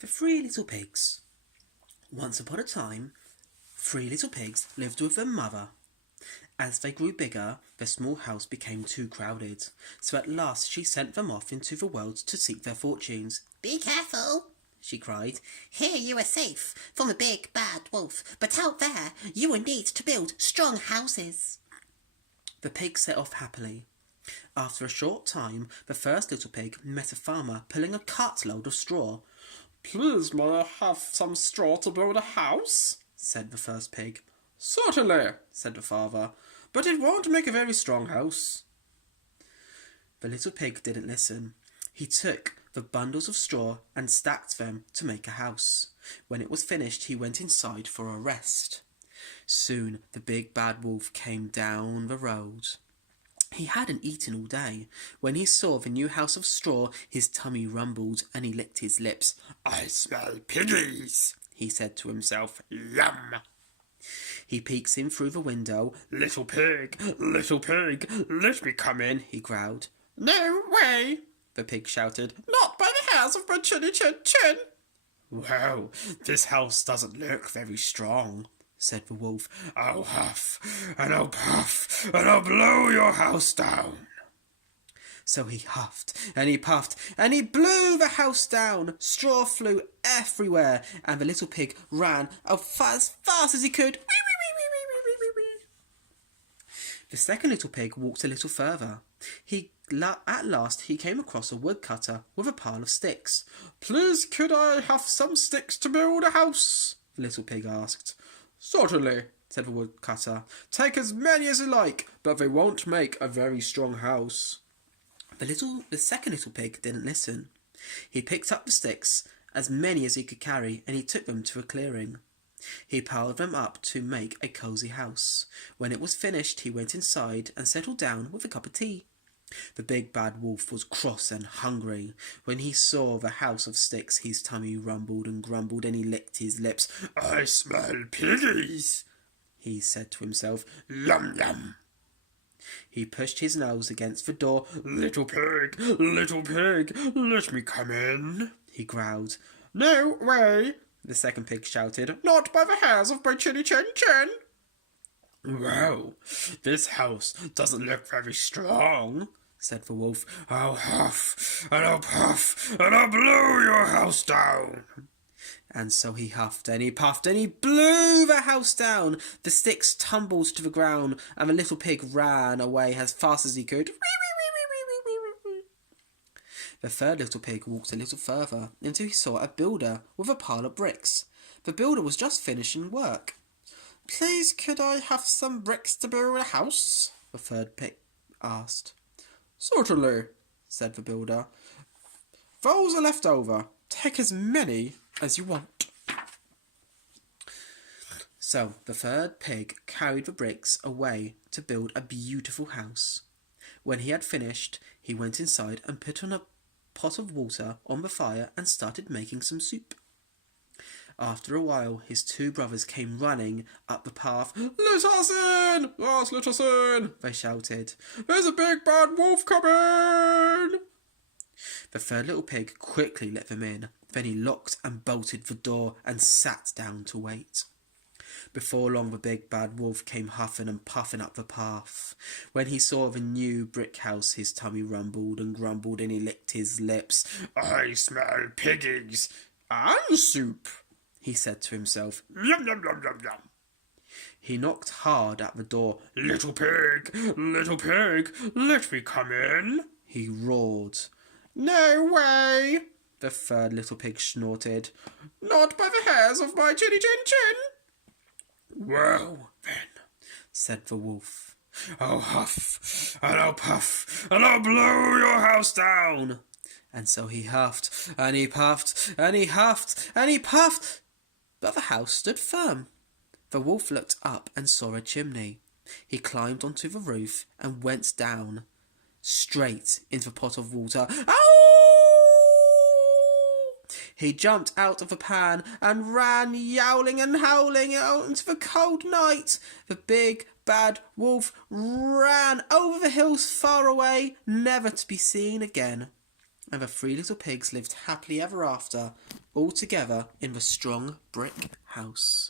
The Three Little Pigs. Once upon a time, three little pigs lived with their mother. As they grew bigger, their small house became too crowded, so at last she sent them off into the world to seek their fortunes. "Be careful," she cried. "Here you are safe from a big bad wolf, but out there you will need to build strong houses." The pigs set off happily. After a short time, the first little pig met a farmer pulling a cartload of straw. "Please, may I have some straw to build a house?" said the first pig. "Certainly," said the father, "but it won't make a very strong house." The little pig didn't listen. He took the bundles of straw and stacked them to make a house. When it was finished, he went inside for a rest. Soon the big bad wolf came down the road. He hadn't eaten all day. When he saw the new house of straw, his tummy rumbled and he licked his lips. "I smell piggies," he said to himself. "Yum!" He peeks in through the window. Little pig, let me come in," He growled. "No way," The pig shouted. "not by the hairs of my chinny chin chin." "Well, this house doesn't look very strong," said the wolf. "I'll huff, and I'll puff, and I'll blow your house down." So he huffed and he puffed and he blew the house down. Straw flew everywhere and the little pig ran as fast as he could. The second little pig walked a little further. At last he came across a woodcutter with a pile of sticks. "Please, could I have some sticks to build a house?" the little pig asked. "Certainly," said the woodcutter. "Take as many as you like, but they won't make a very strong house." The second little pig didn't listen. He picked up the sticks, as many as he could carry, and he took them to a clearing. He piled them up to make a cosy house. When it was finished, he went inside and settled down with a cup of tea. The big bad wolf was cross and hungry. When he saw the house of sticks, his tummy rumbled and grumbled and he licked his lips. "I smell piggies," he said to himself. "Yum, yum." He pushed his nose against the door. Little pig, let me come in," he growled. "No way," the second pig shouted. "not by the hairs of my chinny chin chin." "Well, this house doesn't look very strong," said the wolf. "I'll huff, and I'll puff, and I'll blow your house down." And so he huffed and he puffed and he blew the house down. The sticks tumbled to the ground and the little pig ran away as fast as he could. The third little pig walked a little further until he saw a builder with a pile of bricks. The builder was just finishing work. "Please, could I have some bricks to build a house?" the third pig asked. "Certainly," said the builder. "Those are left over. Take as many as you want." So the third pig carried the bricks away to build a beautiful house. When he had finished, he went inside and put on a pot of water on the fire and started making some soup. After a while, his two brothers came running up the path. "Let us in! Yes, let us in!" they shouted. "There's a big bad wolf coming!" The third little pig quickly let them in. Then he locked and bolted the door and sat down to wait. Before long, the big bad wolf came huffing and puffing up the path. When he saw the new brick house, his tummy rumbled and grumbled and he licked his lips. "I smell piggies and soup," he said to himself. "Yum, yum, yum, yum, yum." He knocked hard at the door. Little pig, let me come in," he roared. "No way," the third little pig snorted. "not by the hairs of my chinny chin chin." "Well, then," said the wolf, "I'll huff, and I'll puff, and I'll blow your house down." And so he huffed, and he puffed, and he huffed, and he puffed. But the house stood firm. The wolf looked up and saw a chimney. He climbed onto the roof and went down, straight into a pot of water. Ow! He jumped out of the pan and ran, yowling and howling, out into the cold night. The big bad wolf ran over the hills far away, never to be seen again. and the three little pigs lived happily ever after, all together in the strong brick house.